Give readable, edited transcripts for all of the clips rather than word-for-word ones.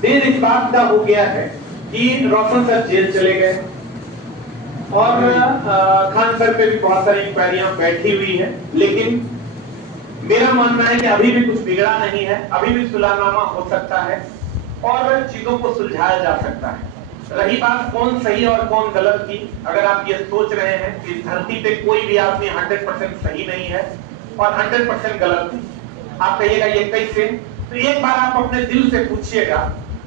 फिर इस बात का हो गया है कि रोशन सर जेल चले गए और खान सर पे भी बहुत सारी इंक्वायरियां बैठी हुई है, लेकिन मेरा मानना है कि अभी भी कुछ बिगड़ा नहीं है, अभी भी सुलहनामा हो सकता है और चीजों को सुलझाया जा सकता है। रही बात कौन सही और कौन गलत की, अगर आप ये सोच रहे हैं कि इस धरती पे कोई भी आदमी 100% सही नहीं है और 100% गलत नहीं, आप कहिएगा ये कैसे, तो एक बार आप अपने दिल से पूछिएगा,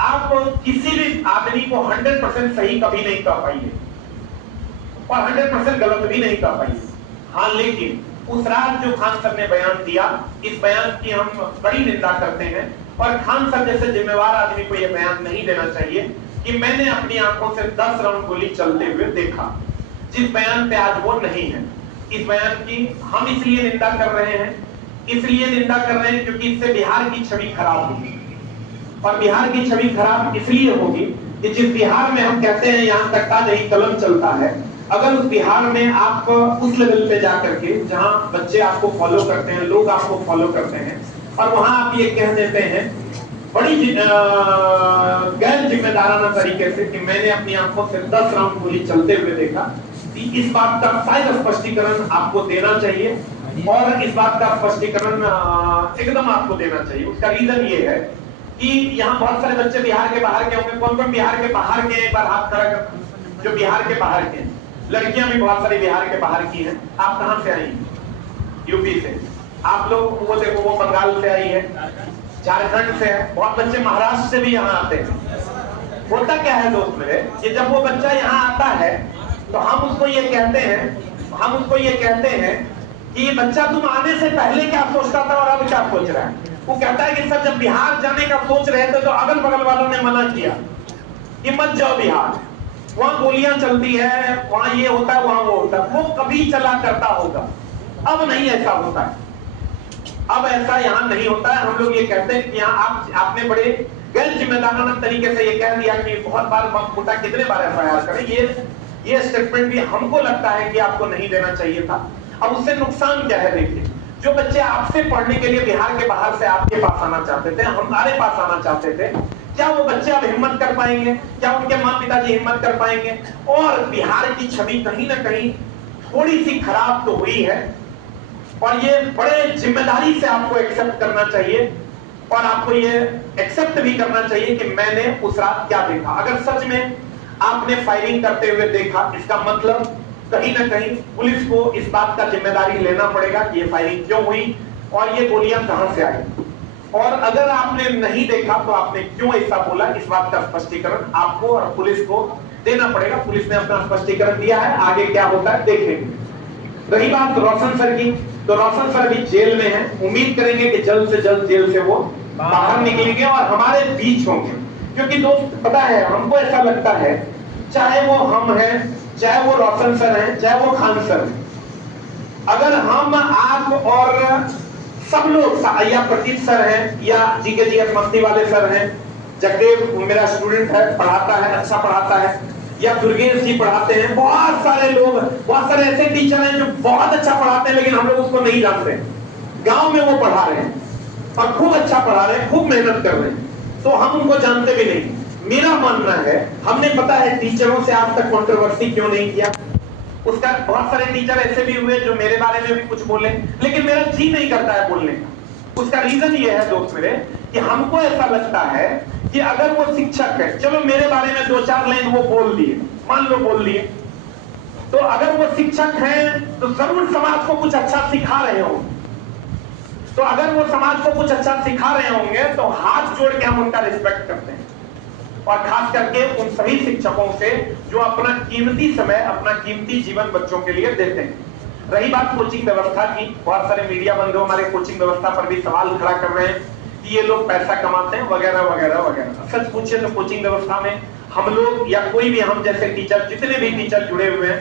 आप किसी भी आदमी को 100% सही कभी नहीं कह पाइए और 100% गलत भी नहीं कह पाइए। हाँ, लेकिन उस रात जो खान सर ने बयान दिया, इस बयान की हम बड़ी निंदा करते हैं और खान सर जैसे जिम्मेवार आदमी को यह बयान नहीं देना चाहिए कि मैंने अपनी आंखों से 10 राउंड गोली चलते हुए देखा, जिस बयान पे आज वो नहीं है। इस बयान की हम इसलिए निंदा कर रहे हैं, क्योंकि इससे बिहार की छवि खराब होगी और बिहार की छवि खराब इसलिए होगी कि जिस बिहार में हम कहते हैं यहाँ तख्ता नहीं कलम चलता है, अगर उस बिहार में आप उस लेवल पे जाकर के जहां बच्चे आपको फॉलो करते हैं, लोग आपको फॉलो करते हैं और वहां आप ये कह देते हैं बड़ी गैर जिम्मेदाराना तरीके से कि मैंने अपनी आंखों से 10 राउंड गोली चलते हुए देखा, इस बात का शायद स्पष्टीकरण आपको देना चाहिए और इस बात का स्पष्टीकरण एकदम आपको देना चाहिए। उसका रीजन ये है कि यहाँ बहुत सारे बच्चे बिहार के बाहर के होंगे। कौन कौन बिहार के बाहर के, एक बार हाथ खड़ा कर जो बिहार के बाहर के। लड़कियां भी बहुत सारी बिहार के बाहर की हैं। आप कहां से आई हैं? यूपी से। आप लोग वो देखो, वो बंगाल से आई है, झारखंड से है, बहुत बच्चे महाराष्ट्र से भी यहाँ आते हैं। होता क्या है दोस्त मेरे, कि जब वो बच्चा यहाँ आता है तो हम उसको ये कहते हैं कि बच्चा तुम आने से पहले क्या सोचता था और अब क्या सोच रहा है। वो कहता है कि सर जब बिहार जाने का सोच रहे थे तो अगल बगल वालों ने मना किया कि मत जाओ बिहार, वहां गोलियां चलती है, वहां ये होता है, वहां वो होता है। वो कभी चला करता होगा, अब नहीं ऐसा होता है, अब ऐसा यहाँ नहीं होता है। हम लोग ये कहते हैं कि यहाँ आपने बड़े गैर जिम्मेदाराना तरीके से ये कह दिया कि बहुत बार मकबूता कितने बार एफआईआर करें। ये स्टेटमेंट भी हमको लगता है कि आपको नहीं देना चाहिए था। अब उससे नुकसान क्या है, देखिए, जो बच्चे आपसे पढ़ने के लिए बिहार के बाहर से आपके पास आना चाहते थे, हमारे पास आना चाहते थे, क्या वो बच्चे अब हिम्मत कर पाएंगे? क्या उनके माँ पिताजी हिम्मत कर पाएंगे? और बिहार की छवि कहीं ना कहीं थोड़ी सी खराब तो हुई है और ये बड़े जिम्मेदारी से आपको एक्सेप्ट करना चाहिए और आपको ये एक्सेप्ट भी करना चाहिए कि मैंने उस रात क्या देखा। अगर सच में आपने फायरिंग करते हुए देखा, इसका मतलब कहीं ना कहीं पुलिस को इस बात का जिम्मेदारी लेना पड़ेगा कि ये फायरिंग क्यों हुई और ये गोलियां कहां से आई। और अगर आपने नहीं देखा तो आपने क्यों ऐसा बोला, इस बात का स्पष्टीकरण आपको और पुलिस को देना पड़ेगा। पुलिस ने अपना स्पष्टीकरण दिया है, आगे क्या होता है देखेंगे। रही बात रोशन सर की, तो रोशन सर भी जेल में है। उम्मीद करेंगे कि जल्द से जल्द जेल से वो बाहर निकलेंगे और हमारे बीच होंगे। क्योंकि दोस्त पता है, हमको ऐसा लगता है, चाहे वो हम हैं, चाहे वो रोशन सर हैं, चाहे वो खान सर हैं, अगर हम आप और सब लोग, या प्रदीप सर हैं या जीके जी मस्ती वाले सर हैं, जगदेव मेरा स्टूडेंट है, पढ़ाता है, अच्छा पढ़ाता है, या दुर्गेश जी पढ़ाते हैं, बहुत सारे लोग, बहुत सारे ऐसे टीचर हैं जो बहुत अच्छा पढ़ाते हैं लेकिन हम लोग उसको नहीं जानते। गांव में वो पढ़ा रहे हैं और खूब अच्छा पढ़ा रहे हैं, खूब मेहनत कर रहे हैं, तो हम उनको जानते भी नहीं। मेरा मानना है, हमने पता है टीचरों से आज तक कंट्रोवर्सी क्यों नहीं किया। उसका बहुत सारे टीचर ऐसे भी हुए जो मेरे बारे में भी कुछ बोले, लेकिन मेरा जी नहीं करता है बोलने का। उसका रीजन ये है दोस्त मेरे कि हमको ऐसा लगता है कि अगर वो शिक्षक है, चलो मेरे बारे में 2-4 लाइन वो बोल दिए, मान लो बोल दिए, तो अगर वो शिक्षक हैं तो जरूर समाज को कुछ अच्छा सिखा रहे होंगे। तो अगर वो समाज को कुछ अच्छा सिखा रहे होंगे तो हाथ जोड़ के हम उनका रिस्पेक्ट करते हैं, और खास करके उन सभी शिक्षकों से जो अपना कीमती समय, अपना कीमती जीवन बच्चों के लिए देते हैं। रही बात कोचिंग व्यवस्था की, बहुत सारे मीडिया बंधु हमारे कोचिंग व्यवस्था पर भी सवाल खड़ा कर रहे हैं कि ये लोग पैसा कमाते हैं वगैरह वगैरह वगैरह। सच पूछे तो कोचिंग व्यवस्था में हम लोग या कोई भी हम जैसे टीचर, जितने भी टीचर जुड़े हुए हैं,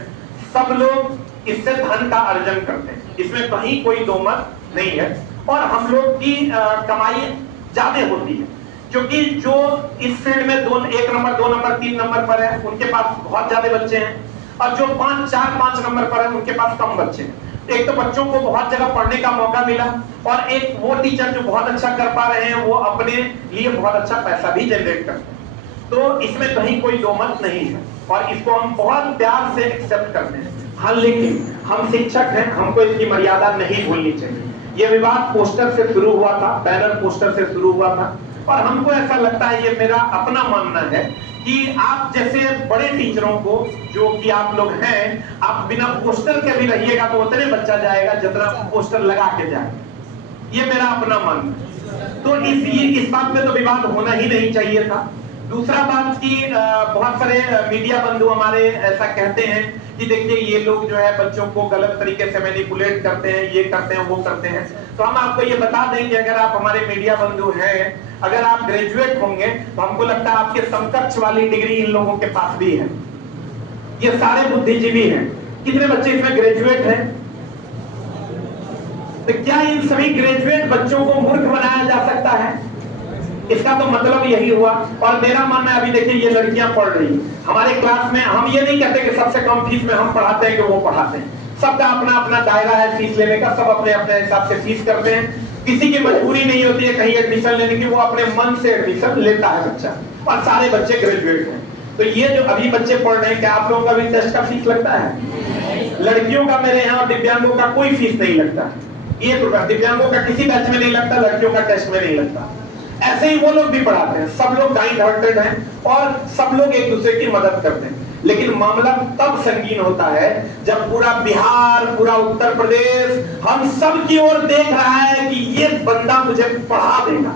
सब लोग इससे धन का अर्जन करते हैं, इसमें कहीं कोई दो मत नहीं है। और हम लोग की कमाई ज्यादा होती है, क्योंकि जो इस फील्ड में 1 नंबर 2 नंबर 3 नंबर पर है उनके पास बहुत ज्यादा बच्चे हैं, और जो 5 4 5 नंबर पर है उनके पास कम बच्चे हैं। एक तो बच्चों को बहुत जगह पढ़ने का मौका मिला, और एक वो टीचर जो बहुत अच्छा कर पा रहे हैं वो अपने लिए बहुत अच्छा पैसा भी जनरेट करते हैं। तो इसमें कहीं कोई दो मत नहीं है, और इसको हम बहुत प्यार से एक्सेप्ट करते हैं। हाँ, लेकिन हम शिक्षक हैं, हमको इसकी मर्यादा नहीं भूलनी चाहिए। ये विवाद पोस्टर से शुरू हुआ था, बैनर पोस्टर से शुरू हुआ था, और हमको ऐसा लगता है, ये मेरा अपना मानना है कि आप जैसे बड़े टीचरों को, जो कि आप लोग हैं, आप बिना पोस्टर के भी रहिएगा तो उतने बच्चा जाएगा जितना पोस्टर लगा के जाए। ये मेरा अपना मानना है। तो इस बात में तो विवाद होना ही नहीं चाहिए था। दूसरा बात कि बहुत सारे मीडिया बंधु हमारे ऐसा कहते हैं कि देखिए ये लोग जो है बच्चों को गलत तरीके से मैनिपुलेट करते हैं, ये करते हैं, वो करते हैं। तो हम आपको ये बता दें कि अगर आप हमारे मीडिया बंधु हैं, अगर आप ग्रेजुएट होंगे तो हमको लगता है आपके समकक्ष वाली डिग्री इन लोगों के पास भी है। ये सारे बुद्धिजीवी हैं। कितने बच्चे इसमें ग्रेजुएट हैं? तो क्या इन सभी ग्रेजुएट बच्चों को मूर्ख बनाया जा सकता है? इसका तो मतलब यही हुआ। और मेरा मानना है, अभी देखिए ये लड़कियां पढ़ रही हमारे क्लास में, हम ये नहीं कहते कि सबसे कम फीस में हम पढ़ाते हैं कि वो पढ़ाते हैं। सबका अपना अपना दायरा है फीस लेने का, सब अपने अपने हिसाब से फीस करते हैं। किसी की मजबूरी नहीं होती है कहीं एडमिशन लेने की, वो अपने मन से एडमिशन लेता है बच्चा, और सारे बच्चे ग्रेजुएट हैं। तो ये जो अभी बच्चे पढ़ रहे हैं, क्या आप लोगों का भी टेस्ट का फीस लगता है? लड़कियों का मेरे यहाँ दिव्यांगों का कोई फीस नहीं लगता, 1 रुपया। दिव्यांगों का किसी बैच में नहीं लगता, लड़कियों का टेस्ट में नहीं लगता। ऐसे ही वो लोग भी पढ़ाते हैं, सब लोग काइंड हार्टेड हैं और सब लोग एक दूसरे की मदद करते हैं। लेकिन मामला तब संगीन होता है जब पूरा बिहार, पूरा उत्तर प्रदेश हम सब की ओर देख रहा है कि ये बंदा मुझे पढ़ा देगा,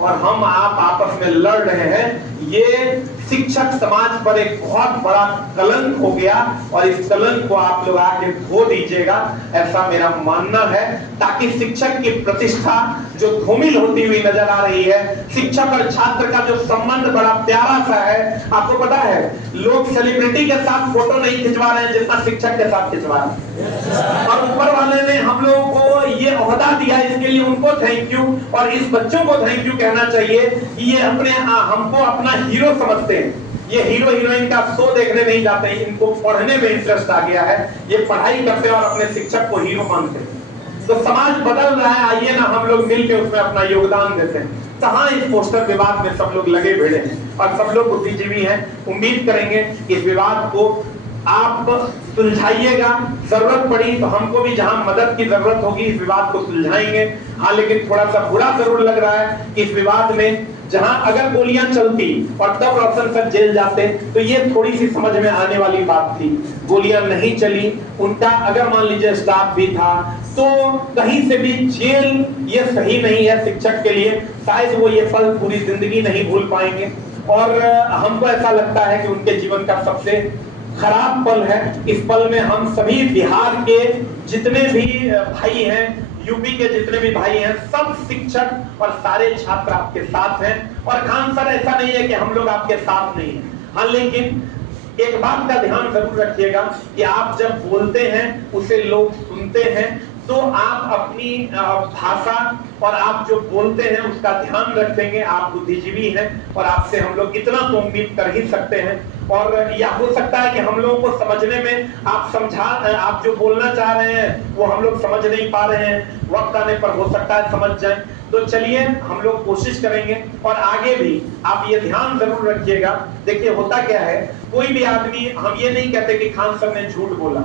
और हम आप आपस में लड़ रहे हैं। ये शिक्षक समाज पर एक बहुत बड़ा कलंक हो गया, और इस कलंक को आप लोग आके धो दीजिएगा, ऐसा मेरा मानना है, ताकि शिक्षक की प्रतिष्ठा जो धूमिल होती हुई नजर आ रही है, शिक्षक और छात्र का जो संबंध बड़ा प्यारा सा है। आपको पता है लोग सेलिब्रिटी के साथ फोटो नहीं खिंचवा रहे हैं जितना शिक्षक के साथ खिंचवा रहे हैं, और ऊपर वाले ने हम लोगों को ये ओहदा दिया, इसके लिए उनको थैंक यू, और इस बच्चों को थैंक यू कहना चाहिए कि ये अपने हमको अपना हीरो समझते हैं। ये हीरो हीरोइन का शो देखने नहीं जाते, इनको पढ़ने में इंटरेस्ट आ गया है, ये पढ़ाई करते हैं और अपने शिक्षक को हीरो मानते हैं। तो समाज बदल रहा है, आइए ना हम लोग मिलकर उसमें अपना योगदान देते हैं। कहाँ इस पोस्टर विवाद में सब लोग लगे भिड़े हैं, और सब लोग बुद्धिजीवी हैं। उम्मीद करेंगे इस विवाद को आप सुलझाइएगा, जरूरत पड़ी तो हमको भी जहां मदद की जरूरत होगी इस विवाद को सुलझाएंगे। हाँ, लेकिन थोड़ा सा बुरा जरूर लग रहा है इस विवाद में, जहां अगर गोलियां चलती और तब रोशन सर जेल जाते तो ये थोड़ी सी समझ में आने वाली बात थी। गोलियां नहीं चली, उनका अगर मान लीजिए स्टाफ भी था, तो कहीं से भी जेल ये सही नहीं है शिक्षक के लिए। शायद वो ये पल पूरी जिंदगी नहीं भूल पाएंगे, और हमको ऐसा लगता है कि उनके जीवन का सबसे खराब पल है। इस पल में हम सभी बिहार के जितने भी भाई हैं, यूपी के जितने भी भाई हैं, सब शिक्षक और सारे छात्र आपके साथ हैं। और खान सर, ऐसा नहीं है कि हम लोग आपके साथ नहीं हैं। हाँ, लेकिन एक बात का ध्यान जरूर रखिएगा कि आप जब बोलते हैं उसे लोग सुनते हैं, तो आप अपनी भाषा और आप जो बोलते हैं उसका ध्यान रखेंगे। आप बुद्धिजीवी हैं और आपसे हम लोग इतना तो उम्मीद कर ही सकते हैं। और या हो सकता है कि हम लोगों को समझने में आप जो बोलना चाह रहे हैं वो हम लोग समझ नहीं पा रहे हैं, वक्त आने पर हो सकता है समझ जाए। तो चलिए हम लोग कोशिश करेंगे, और आगे भी आप ये ध्यान जरूर रखिएगा। देखिए होता क्या है, कोई भी आदमी, हम ये नहीं कहते कि खान सर ने झूठ बोला,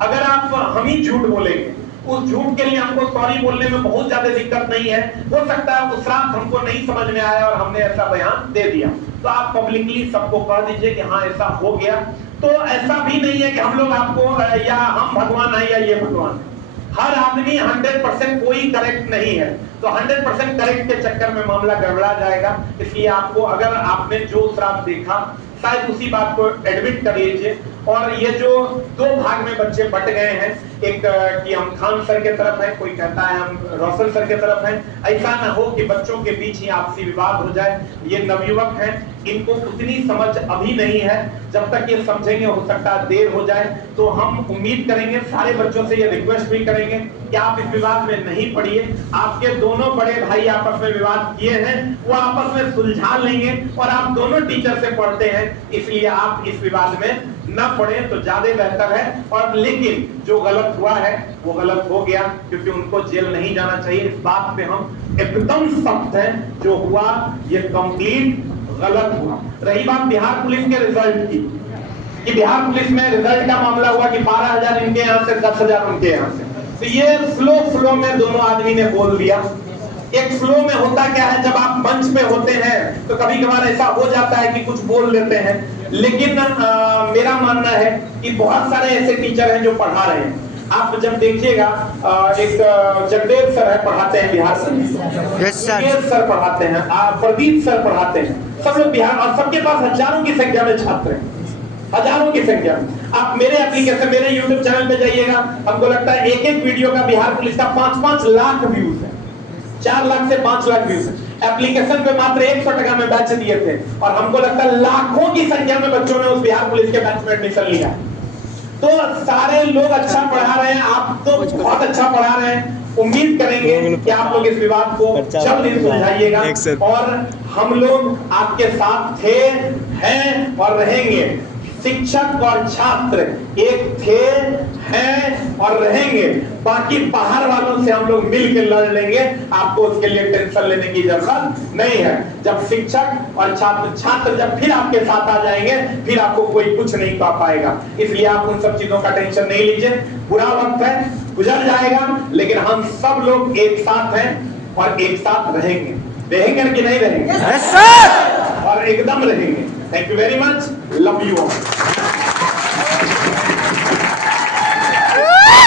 अगर आप हम ही झूठ बोलेंगे, उस झूठ के लिए हमको सॉरी बोलने में बहुत ज्यादा दिक्कत नहीं है। हो सकता है उस रात हमको नहीं समझ में आया और हमने ऐसा बयान दे दिया, तो आप पब्लिकली सबको कह दीजिए कि हाँ ऐसा हो गया। तो ऐसा भी नहीं है कि हम लोग आपको या हम भगवान है या ये भगवान है। हर आदमी 100% कोई करेक्ट नहीं है, तो 100% करेक्ट के चक्कर में मामला गड़बड़ा जाएगा। इसलिए आपको, अगर आपने जो उस रात देखा, शायद उसी बात को एडमिट कर लीजिए। और ये जो 2 भाग में बच्चे बट गए हैं, एक कि हम खान सर के तरफ है, कोई कहता है हम रोशन सर के तरफ हैं, ऐसा ना हो कि बच्चों के बीच ही आपसी विवाद हो जाए। ये नवयुवक हैं, इनको उतनी समझ अभी नहीं है, जब तक ये समझेंगे हो सकता है देर हो जाए। तो हम उम्मीद करेंगे, सारे बच्चों से ये रिक्वेस्ट भी करेंगे कि आप इस विवाद में नहीं पड़िए। आपके दोनों बड़े भाई आपस में विवाद किए हैं वो आपस में सुलझा लेंगे, और आप दोनों टीचर से पढ़ते हैं इसलिए आप इस विवाद में न पढ़े तो ज्यादा बेहतर है। और लेकिन जो गलत हुआ है वो गलत हो गया, क्योंकि उनको जेल नहीं जाना चाहिए, इस बात पे हम एकदम सख्त हैं। जो हुआ ये कंप्लीट गलत हुआ। रही बात बिहार पुलिस के रिजल्ट की, कि बिहार पुलिस में रिजल्ट का मामला हुआ कि 12,000 इनके यहाँ से 10,000 उनके यहाँ से, तो ये फ्लो में दोनों आदमी ने बोल दिया। एक फ्लो में होता क्या है, जब आप मंच पे होते हैं तो कभी कभार ऐसा हो जाता है कि कुछ बोल देते हैं, लेकिन मेरा मानना है कि बहुत सारे ऐसे टीचर हैं जो पढ़ा रहे हैं। आप जब देखिएगा एक जगदेव सर है पढ़ाते हैं बिहार से, सर पढ़ाते हैं, प्रदीप सर पढ़ाते हैं, सब लोग बिहार, और सबके पास हजारों की संख्या में छात्र हैं, हजारों की संख्या में। आप मेरे एप्लीकेशन, मेरे यूट्यूब चैनल पे जाइएगा, हमको लगता है एक एक वीडियो का बिहार पुलिस का 5-5 लाख व्यूज है, 4 लाख से 5 लाख व्यूज है। एप्लीकेशन पे मात्र 100 टका में बैच दिए थे, और हमको लगता है लाखों की संख्या में बच्चों ने उस बिहार पुलिस के बैच में एडमिशन लिया। तो सारे लोग अच्छा पढ़ा रहे हैं, आप तो बहुत अच्छा पढ़ा रहे हैं। उम्मीद करेंगे कि आप लोग इस विवाद को जल्द ही सुलझाइएगा, और हम लोग आपके साथ थे, हैं और रहेंगे। शिक्षक और छात्र एक थे, हैं और रहेंगे। बाकी बाहर वालों से हम लोग मिलकर लड़ लेंगे, आपको उसके लिए टेंशन लेने की जरूरत नहीं है। जब शिक्षक और छात्र जब फिर आपके साथ आ जाएंगे, फिर आपको कोई कुछ नहीं कर पाएगा। इसलिए आप उन सब चीजों का टेंशन नहीं लीजिए। बुरा वक्त है, गुजर जाएगा, लेकिन हम सब लोग एक साथ हैं और एक साथ रहेंगे। रहेंगे कि नहीं रहेंगे? यस सर, और एकदम रहेंगे। Thank you very much. Love you all.